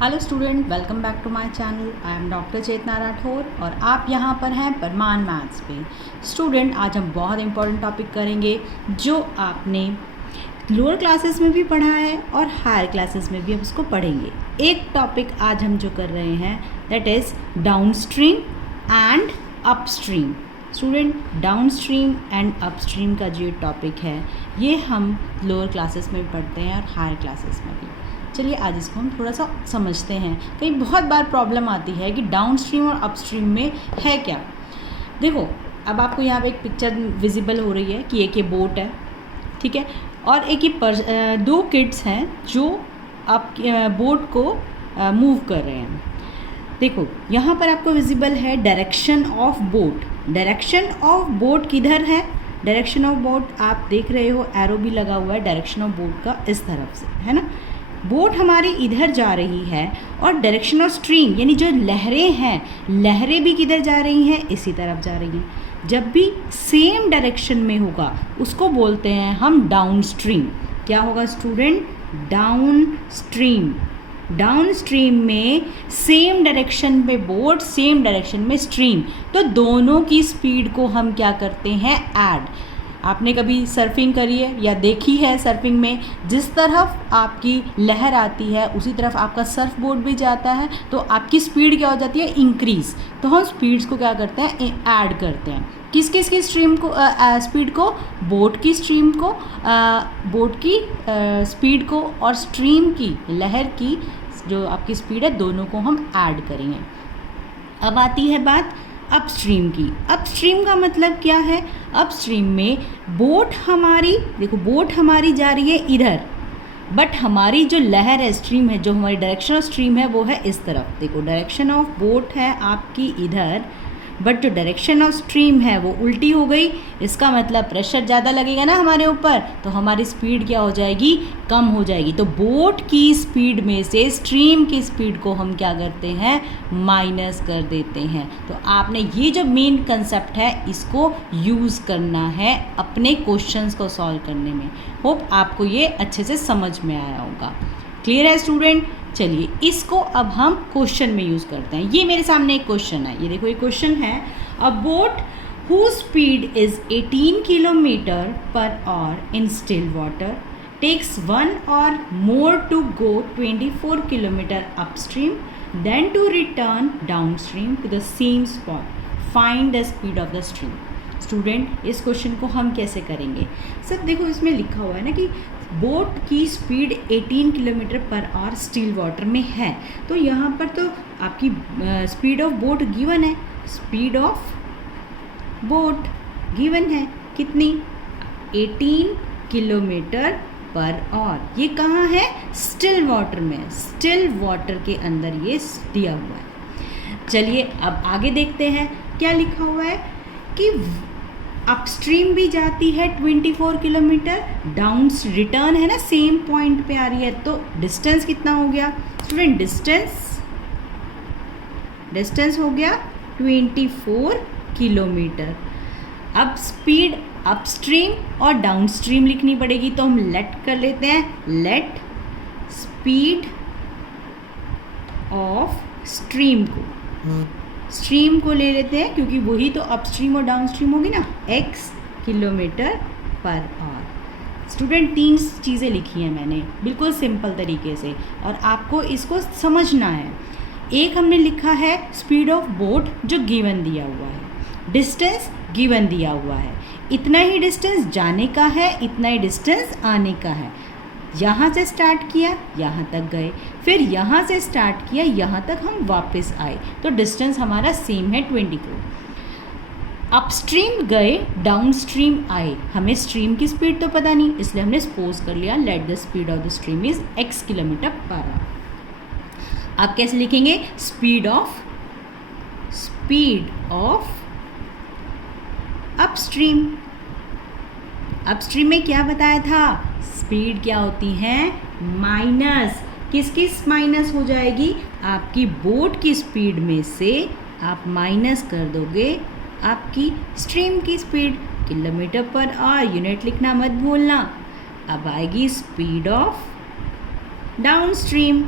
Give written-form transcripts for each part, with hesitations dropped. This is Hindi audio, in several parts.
Hello student, welcome back to my channel. I am doctor Chetna Rathore और आप यहाँ पर हैं परमान मैथ्स पे। स्टूडेंट, आज हम बहुत इंपॉर्टेंट टॉपिक करेंगे जो आपने लोअर क्लासेस में भी पढ़ा है और हायर क्लासेस में भी हम इसको पढ़ेंगे। एक टॉपिक आज हम जो कर रहे हैं that is downstream and upstream. Student, downstream and upstream का जो टॉपिक है ये हम लोअर क्लासेस में भी पढ़ते हैं और हायर क्लासेस में भी। चलिए आज इसको हम थोड़ा सा समझते हैं। कई बहुत बार प्रॉब्लम आती है कि डाउनस्ट्रीम और अपस्ट्रीम में है क्या। देखो, अब आपको यहाँ पे एक पिक्चर विजिबल हो रही है कि एक ये बोट है, ठीक है, और एक ये दो किड्स हैं जो आप बोट को मूव कर रहे हैं। देखो यहाँ पर आपको विजिबल है direction of boat. Direction of boat किधर है? डायरेक्शन ऑफ बोट आप देख रहे हो, एरो भी लगा हुआ है डायरेक्शन ऑफ बोट का इस तरफ से, है ना। बोट हमारी इधर जा रही है और डायरेक्शन ऑफ स्ट्रीम यानी जो लहरें हैं, लहरें भी किधर जा रही हैं? इसी तरफ जा रही हैं। जब भी सेम डायरेक्शन में होगा उसको बोलते हैं हम डाउन स्ट्रीम। क्या होगा student? Down stream. Down stream में सेम डायरेक्शन में बोट, सेम डायरेक्शन में स्ट्रीम, तो दोनों की स्पीड को हम क्या करते हैं? ऐड। आपने कभी सर्फिंग करी है या देखी है? सर्फिंग में जिस तरफ आपकी लहर आती है उसी तरफ आपका सर्फ बोर्ड भी जाता है, तो आपकी स्पीड क्या हो जाती है? इंक्रीज। तो हम स्पीड्स को क्या करते हैं? ऐड करते हैं। किस किस की स्ट्रीम को स्पीड को? बोट की स्ट्रीम को, बोट की स्पीड को और स्ट्रीम की, लहर की जो आपकी स्पीड है, दोनों को हम ऐड करेंगे। अब आती है बात अपस्ट्रीम की। अपस्ट्रीम का मतलब क्या है? अपस्ट्रीम में बोट हमारी, देखो बोट हमारी जा रही है इधर, बट हमारी जो लहर है, स्ट्रीम है, जो हमारी डायरेक्शन ऑफ स्ट्रीम है वो है इस तरफ। देखो डायरेक्शन ऑफ बोट है आपकी इधर, बट जो डायरेक्शन ऑफ स्ट्रीम है वो उल्टी हो गई। इसका मतलब प्रेशर ज़्यादा लगेगा ना हमारे ऊपर, तो हमारी स्पीड क्या हो जाएगी? कम हो जाएगी। तो बोट की स्पीड में से स्ट्रीम की स्पीड को हम क्या करते हैं? माइनस कर देते हैं। तो आपने ये जो मेन कंसेप्ट है इसको यूज़ करना है अपने क्वेश्चंस को सॉल्व करने में। होप आपको ये अच्छे से समझ में आया होगा। क्लियर है स्टूडेंट? चलिए इसको अब हम क्वेश्चन में यूज़ करते हैं। ये मेरे सामने एक क्वेश्चन है, ये देखो ये क्वेश्चन है। अ boat whose speed is 18 kilometre per hour in still water takes 1 or more to go 24 kilometre upstream then to return downstream to the same spot. Find the speed of the stream. Student, इस क्वेश्चन को हम कैसे करेंगे? सर देखो इसमें लिखा हुआ है ना कि बोट की speed 18 kilometre per hour still water में है, तो यहाँ पर तो आपकी स्पीड ऑफ बोट गिवन है। स्पीड ऑफ बोट गिवन है कितनी? 18 किलोमीटर पर आवर। ये कहाँ है? स्टिल वाटर में, स्टिल वाटर के अंदर ये दिया हुआ है। चलिए अब आगे देखते हैं क्या लिखा हुआ है कि अपस्ट्रीम भी जाती है 24 किलोमीटर, डाउन रिटर्न है ना सेम पॉइंट पे आ रही है, तो डिस्टेंस कितना हो गया स्टूडेंट? डिस्टेंस हो गया 24 किलोमीटर। अब स्पीड अपस्ट्रीम और डाउनस्ट्रीम लिखनी पड़ेगी, तो हम लेट कर लेते हैं। लेट स्पीड ऑफ स्ट्रीम को ले लेते हैं, क्योंकि वही तो अपस्ट्रीम और डाउनस्ट्रीम होगी ना, x kilometre per hour. Student, 3 चीज़ें लिखी हैं मैंने बिल्कुल सिंपल तरीके से, और आपको इसको समझना है। एक हमने लिखा है स्पीड ऑफ बोट जो गिवन दिया हुआ है, डिस्टेंस गिवन दिया हुआ है, इतना ही डिस्टेंस जाने का है, इतना ही डिस्टेंस आने का है। यहाँ से स्टार्ट किया, यहाँ तक गए, फिर यहाँ से स्टार्ट किया, यहाँ तक हम वापस आए, तो डिस्टेंस हमारा सेम है 24। अपस्ट्रीम गए, डाउनस्ट्रीम आए, हमें स्ट्रीम की स्पीड तो पता नहीं, इसलिए हमने सपोज कर लिया let the speed of the stream is x kilometre per hour. आप कैसे लिखेंगे? Speed of upstream. अपस्ट्रीम में क्या बताया था? स्पीड क्या होती है? माइनस। किसकी माइनस हो जाएगी? आपकी बोट की स्पीड में से आप माइनस कर दोगे आपकी स्ट्रीम की speed. Kilometre per hour, unit लिखना मत भूलना। अब आएगी स्पीड ऑफ डाउन स्ट्रीम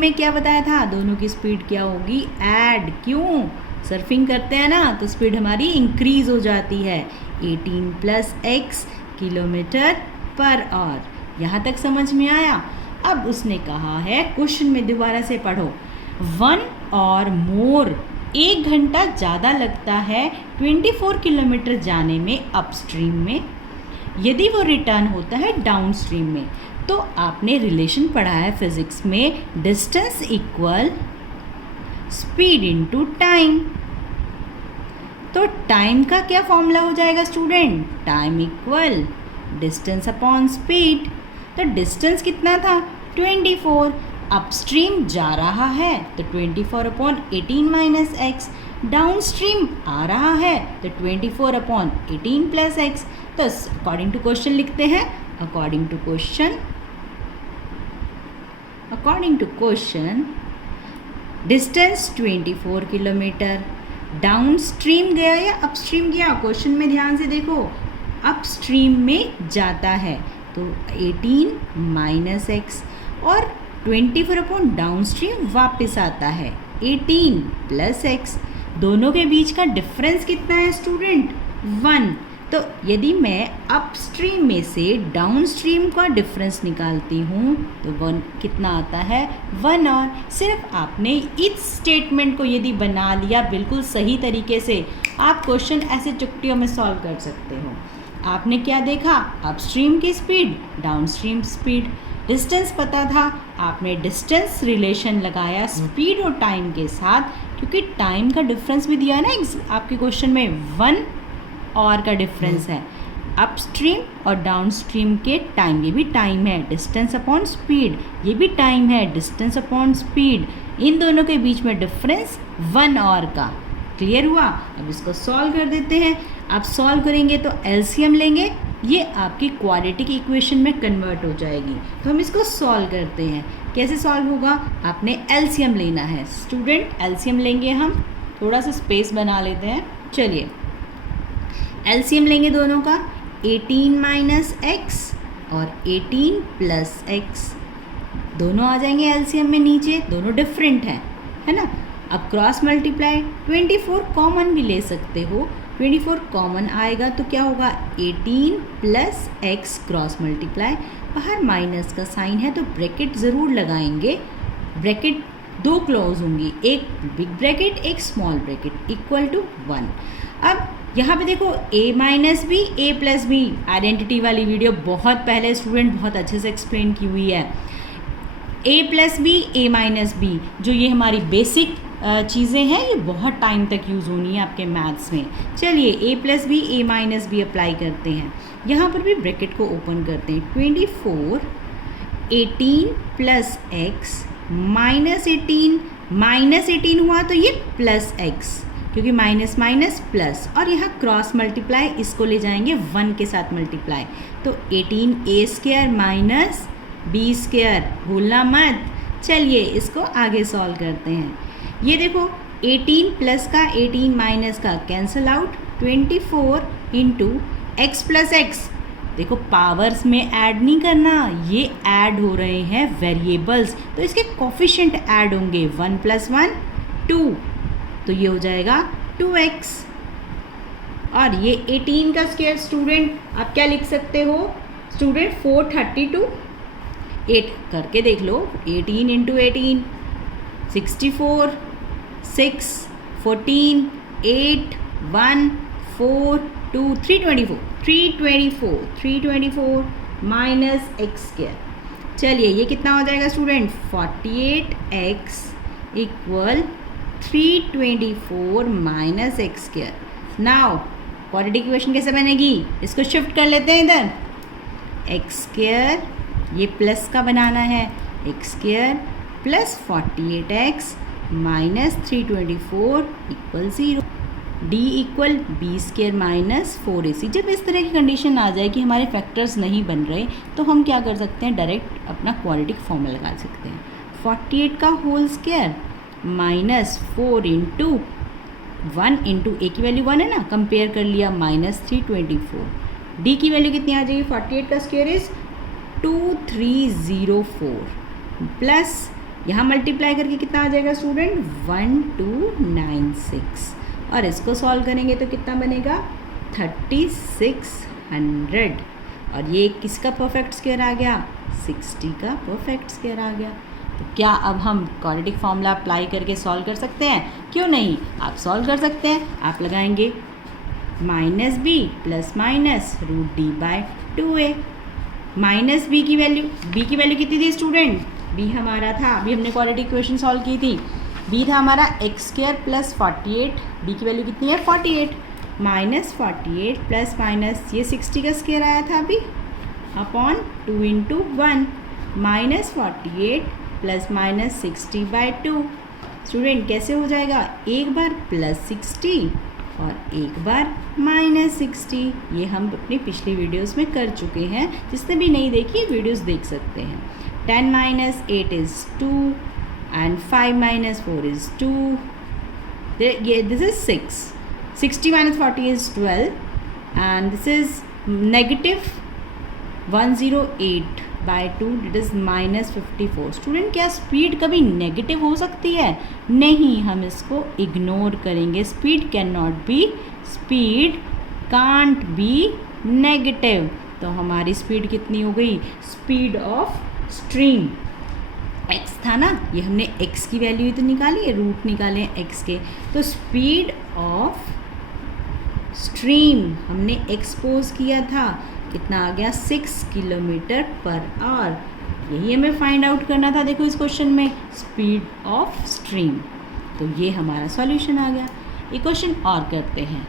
में क्या बताया था, दोनों की स्पीड क्या होगी, ऐड। क्यों, सर्फिंग करते हैं ना तो स्पीड हमारी इंक्रीज हो जाती है। 18 + x किलोमीटर पर आवर। यहाँ तक समझ में आया। अब उसने कहा है क्वेश्चन में दोबारा से पढ़ो, 1 और मोर, 1 घंटा ज़्यादा लगता है 24 किलोमीटर जाने में अपस्ट्रीम में, यदि वो रिटर्न होता है डाउनस्ट्रीम में। तो आपने रिलेशन पढ़ा है फिजिक्स में, distance equal speed into time. तो टाइम का क्या फॉर्मूला हो जाएगा student, time equal distance upon speed. तो डिस्टेंस कितना था, 24। अपस्ट्रीम जा रहा है तो 24/18 - x, डाउनस्ट्रीम आ रहा है तो 24/18 + x। तो अकॉर्डिंग टू क्वेश्चन लिखते हैं, according to question distance 24 kilometre, downstream गया या अपस्ट्रीम गया, क्वेश्चन में ध्यान से देखो, अपस्ट्रीम में जाता है तो 18 - x, और 24 अपॉन डाउनस्ट्रीम वापस आता है 18 + x। दोनों के बीच का डिफरेंस कितना है स्टूडेंट, 1। तो यदि मैं अपस्ट्रीम में से डाउनस्ट्रीम का डिफरेंस निकालती हूँ तो 1 कितना आता है, 1 और। सिर्फ आपने इस स्टेटमेंट को यदि बना लिया बिल्कुल सही तरीके से, आप क्वेश्चन ऐसे चुटकियों में सॉल्व कर सकते हो। आपने क्या देखा, अपस्ट्रीम की स्पीड, डाउनस्ट्रीम स्पीड, डिस्टेंस पता था, आपने डिस्टेंस रिलेशन लगाया स्पीड और टाइम के साथ, क्योंकि टाइम का डिफरेंस भी दिया है ना आपके क्वेश्चन में, 1 और का डिफरेंस है। अपस्ट्रीम और डाउनस्ट्रीम के टाइम, ये भी टाइम है, डिस्टेंस अपॉन स्पीड, ये भी टाइम है, डिस्टेंस अपॉन स्पीड, इन दोनों के बीच में डिफरेंस 1 और का। क्लियर हुआ। अब इसको सॉल्व कर देते हैं। आप सॉल्व करेंगे तो एलसीएम लेंगे, ये आपकी क्वाड्रेटिक इक्वेशन में कन्वर्ट हो जाएगी। तो हम इसको सॉल्व करते हैं। कैसे सॉल्व होगा, आपने एलसीएम लेना है स्टूडेंट। एलसीएम लेंगे हम, थोड़ा सा स्पेस बना लेते हैं। चलिए एलसीएम लेंगे दोनों का, 18 - x और 18 + x, दोनों आ जाएंगे एलसीएम में नीचे, दोनों डिफरेंट हैं, है ना। अब क्रॉस मल्टीप्लाई, 24 कॉमन भी ले सकते हो, 24 कॉमन आएगा तो क्या होगा, 18 + x क्रॉस मल्टीप्लाई, बाहर माइनस का साइन है तो ब्रैकेट ज़रूर लगाएंगे। ब्रैकेट 2 क्लोज होंगी, एक बिग ब्रैकेट एक स्मॉल ब्रैकेट, इक्वल टू 1। अब यहाँ पे देखो a - b a + b, identity वाली वीडियो बहुत पहले स्टूडेंट बहुत अच्छे से एक्सप्लेन की हुई है। a + b a - b, जो ये हमारी बेसिक चीज़ें हैं, ये बहुत टाइम तक यूज़ होनी है आपके मैथ्स में। चलिए a + b a - b apply करते हैं, यहाँ पर भी ब्रैकेट को ओपन करते हैं। 24 18 + x -18 हुआ तो ये +x, क्योंकि माइनस माइनस प्लस, और यहाँ क्रॉस मल्टीप्लाई, इसको ले जाएंगे 1 के साथ मल्टीप्लाई, तो 18a² - b², भूलना मत। चलिए इसको आगे सॉल्व करते हैं। ये देखो 18 प्लस का 18 माइनस का कैंसल आउट, 24 × x + x। देखो पावर्स में ऐड नहीं करना, ये ऐड हो रहे हैं वेरिएबल्स, तो इसके कोफिशिएंट ऐड होंगे, 1 + 1 2, तो ये हो जाएगा 2x। और ये 18 का स्क्वायर स्टूडेंट आप क्या लिख सकते हो स्टूडेंट, 432, 8 करके देख लो, 18 × 18 64, 6 14 8 1 4 2 324 -x²। चलिए ये कितना हो जाएगा student, 48x = 324 - x²। Now quadratic equation कैसे बनेगी, इसको शिफ्ट कर लेते हैं इधर, x², ये प्लस का बनाना है, x² + 48x - 324 = 0, d = b² - 4ac। जब इस तरह की कंडीशन आ जाए कि हमारे फैक्टर्स नहीं बन रहे, तो हम क्या कर सकते हैं, डायरेक्ट अपना क्वाड्रेटिक फॉर्मूला लगा सकते हैं। 48 का होल स्क्वायर -4 × 1 × a की वैल्यू 1 है ना, कंपेयर कर लिया, -324, d की वैल्यू कितनी आ जाएगी, 48 का स्क्वायर इज़ 2304, प्लस यहाँ मल्टीप्लाई करके कितना आ जाएगा स्टूडेंट 1296 और इसको सॉल्व करेंगे तो कितना बनेगा 3600 और ये किसका परफेक्ट स्क्वायर आ गया 60 का परफेक्ट स्क्वायर आ गया। तो क्या अब हम क्वाड्रेटिक फॉर्मूला अप्लाई करके सॉल्व कर सकते हैं? क्यों नहीं, आप सॉल्व कर सकते हैं। आप लगाएंगे -b plus minus √d/2a। Minus b की वैल्यू कितनी थी स्टूडेंट? b हमारा था, अभी हमने क्वाड्रेटिक इक्वेशन सॉल्व की थी, b था हमारा x² प्लस 48, b की वैल्यू कितनी है 48, -48 प्लस माइनस ये 60 का स्क्वायर आया था अभी अपॉन 2 × 1 -48 प्लस माइनस 60/2। स्टूडेंट कैसे हो जाएगा? एक बार +60 और एक बार -60। ये हम अपनी पिछली वीडियोस में कर चुके हैं, जिसने भी नहीं देखी वीडियोस देख सकते हैं। 10 - 8 is 2 and 5 - 4 is 2. This is 6. 60 - 40 is 12 and this is -108/2, that is -54। Student क्या स्पीड कभी नेगेटिव हो सकती है? नहीं, हम इसको इग्नोर करेंगे। Speed can't be negative. तो हमारी स्पीड कितनी हो गई? स्पीड ऑफ स्ट्रीम x था ना, ये हमने x की वैल्यू ही तो निकाली है, रूट निकाले हैं x के। तो स्पीड ऑफ स्ट्रीम हमने एक्सपोज किया था, कितना आ गया 6 km/h। यही हमें फाइंड आउट करना था। देखो इस क्वेश्चन में स्पीड ऑफ स्ट्रीम, तो ये हमारा सॉल्यूशन आ गया। एक क्वेश्चन और करते हैं।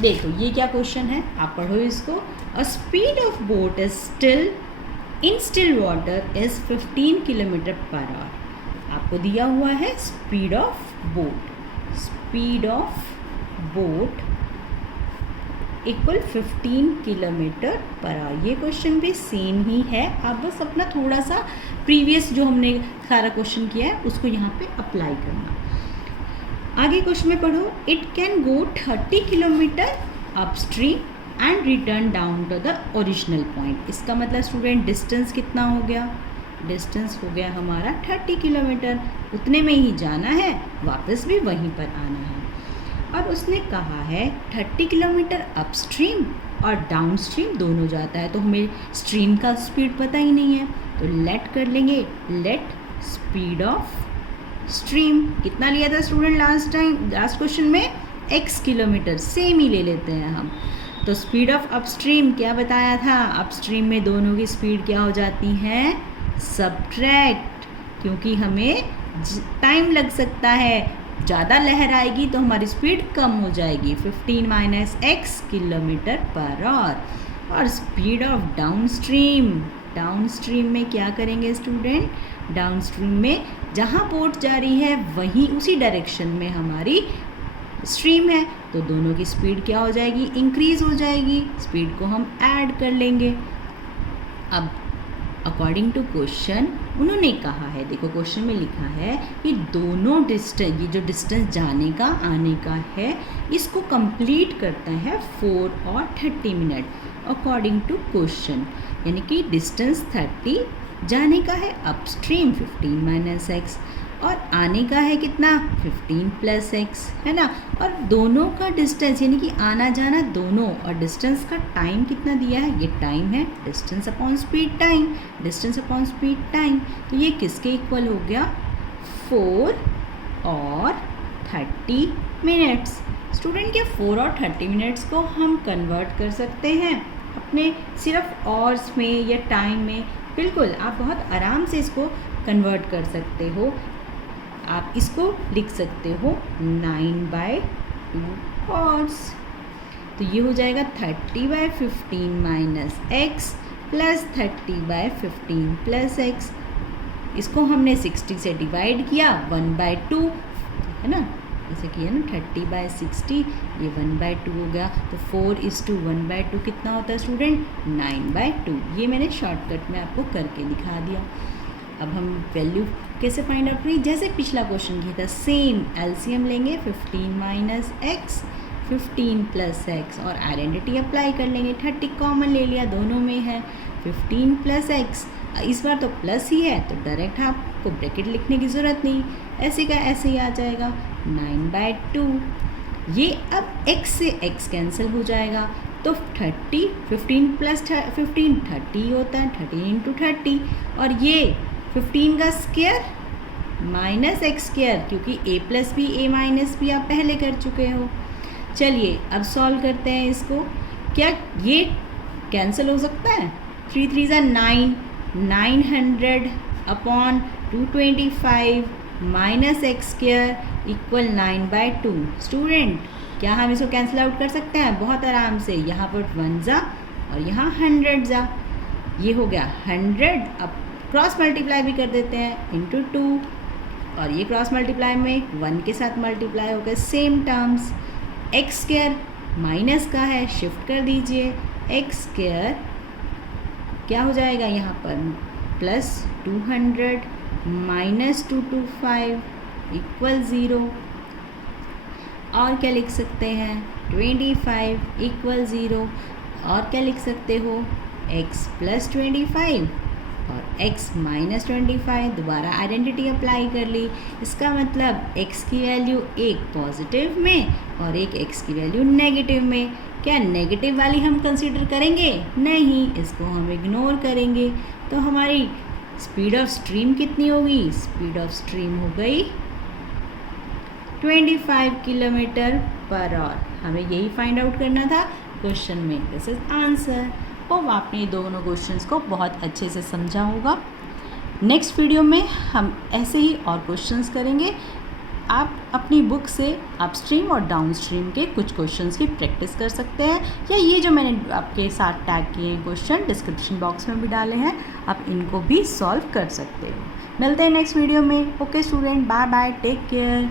देखो ये क्या क्वेश्चन है, आप पढ़ो इसको। A speed of boat is in still water is 15 km/h। आपको दिया हुआ है speed of boat equal 15 km/h। ये क्वेश्चन भी सेम ही है, आप बस अपना थोड़ा सा प्रीवियस जो हमने सारा क्वेश्चन किया है उसको यहाँ पे अप्लाई करना। आगे क्वेश्चन में पढ़ो। It can go 30 km upstream and return down to the original point. इसका मतलब स्टूडेंट डिस्टेंस कितना हो गया? डिस्टेंस हो गया हमारा 30 km। उतने में ही जाना है, वापस भी वहीं पर आना है। और उसने कहा है 30 km अपस्ट्रीम और डाउनस्ट्रीम दोनों जाता है, तो हमें स्ट्रीम का स्पीड पता ही नहीं है, तो लेट कर लेंगे। लेट स्पीड ऑफ स्ट्रीम कितना लिया था स्टूडेंट लास्ट क्वेश्चन में? x किलोमीटर, सेम ही ले लेते हैं हम। तो स्पीड ऑफ अपस्ट्रीम क्या बताया था? अपस्ट्रीम में दोनों की स्पीड क्या हो जाती है? सब्ट्रैक्ट, क्योंकि हमें टाइम लग सकता है, ज़्यादा लहर आएगी तो हमारी स्पीड कम हो जाएगी। 15 - x km/h। और स्पीड ऑफ डाउनस्ट्रीम में क्या करेंगे स्टूडेंट? डाउनस्ट्रीम में जहाँ बोट जा रही है वहीं उसी डायरेक्शन में हमारी स्ट्रीम है, तो दोनों की स्पीड क्या हो जाएगी? इंक्रीज हो जाएगी। स्पीड को हम ऐड कर लेंगे। अब अकॉर्डिंग टू क्वेश्चन उन्होंने कहा है, देखो क्वेश्चन में लिखा है कि दोनों डिस्टेंस, ये जो डिस्टेंस जाने का आने का है, इसको कंप्लीट करता है 4 और 30 मिनट अकॉर्डिंग टू क्वेश्चन। यानी कि डिस्टेंस 30 जाने का है अपस्ट्रीम 15 - x और आने का है कितना? 15 + x, है ना। और दोनों का डिस्टेंस यानी कि आना जाना दोनों, और डिस्टेंस का टाइम कितना दिया है? ये टाइम है डिस्टेंस अपॉन स्पीड टाइम। तो ये किसके इक्वल हो गया? 4 और 30 मिनट्स। स्टूडेंट क्या 4 और 30 मिनट्स को हम कन्वर्ट कर सकते हैं अपने सिर्फ आवर्स में या टाइम में? बिल्कुल, आप बहुत आराम से इसको कन्वर्ट कर सकते हो। आप इसको लिख सकते हो 9/2 आवर्स। तो ये हो जाएगा 30/15 - x प्लस 30/15 + x। इसको हमने 60 से डिवाइड किया, 1/2, है ना, ऐसे किया ना, 30/60, ये 1/2 हो गया। तो 4:1/2 कितना होता है स्टूडेंट? 9/2। ये मैंने शॉर्टकट में आपको करके दिखा दिया। अब हम वैल्यू कैसे फाइंड आउट करें? जैसे पिछला क्वेश्चन किया था, सेम एलसीएम लेंगे 15 - x 15 + x और आइडेंटिटी अप्लाई कर लेंगे। 30 कॉमन ले लिया, दोनों में है। 15 + x इस बार तो प्लस ही है तो डायरेक्ट आपको ब्रैकेट लिखने की ज़रूरत नहीं, ऐसे का ऐसे ही आ जाएगा 9/2। ये अब x से x कैंसिल हो जाएगा तो 30, 15 प्लस 15 30 होता है, 30 इंटू 30, और ये 15 का स्क्वायर माइनस एक्स स्क्वायर, क्योंकि a plus b a minus b आप पहले कर चुके हो। चलिए अब सॉल्व करते हैं इसको। क्या ये कैंसिल हो सकता है? 3 3 ज़ा 9, 900 upon 225 minus x square equal 9/2। Student क्या हम इसको कैंसिल आउट कर सकते हैं? बहुत आराम से। यहाँ पर 1 ज़ा और यहाँ 100 ज़ा, ये हो गया 100। अब क्रॉस मल्टीप्लाई भी कर देते हैं इंटू 2, और ये क्रॉस मल्टीप्लाई में 1 के साथ मल्टीप्लाई हो गया, same terms. X square minus का है, शिफ्ट कर दीजिए, एक्स स्क्वायर क्या हो जाएगा यहाँ पर प्लस 200 माइनस 225 इक्वल 0, और क्या लिख सकते हैं 25 इक्वल 0, और क्या लिख सकते हो x प्लस 25 और x माइनस 25। दोबारा आइडेंटिटी अप्लाई कर ली, इसका मतलब x की वैल्यू एक पॉजिटिव में और एक x की वैल्यू नेगेटिव में। क्या नेगेटिव वाली हम कंसीडर करेंगे? नहीं, इसको हम इग्नोर करेंगे। तो हमारी स्पीड ऑफ स्ट्रीम कितनी होगी? स्पीड ऑफ स्ट्रीम हो गई 25 किलोमीटर पर आवर। हमें यही फाइंड आउट करना था क्वेश्चन में। This is answer. होप आपने ये दोनों क्वेश्चंस को बहुत अच्छे से समझा होगा। नेक्स्ट वीडियो में हम ऐसे ही और क्वेश्चंस करेंगे। आप अपनी बुक से अपस्ट्रीम और डाउनस्ट्रीम के कुछ क्वेश्चंस की प्रैक्टिस कर सकते हैं, या ये जो मैंने आपके साथ टैग किए हैं क्वेश्चन डिस्क्रिप्शन बॉक्स में भी डाले हैं, आप इनको भी सॉल्व कर सकते हो। मिलते हैं नेक्स्ट वीडियो में। Okay student, bye bye, take care.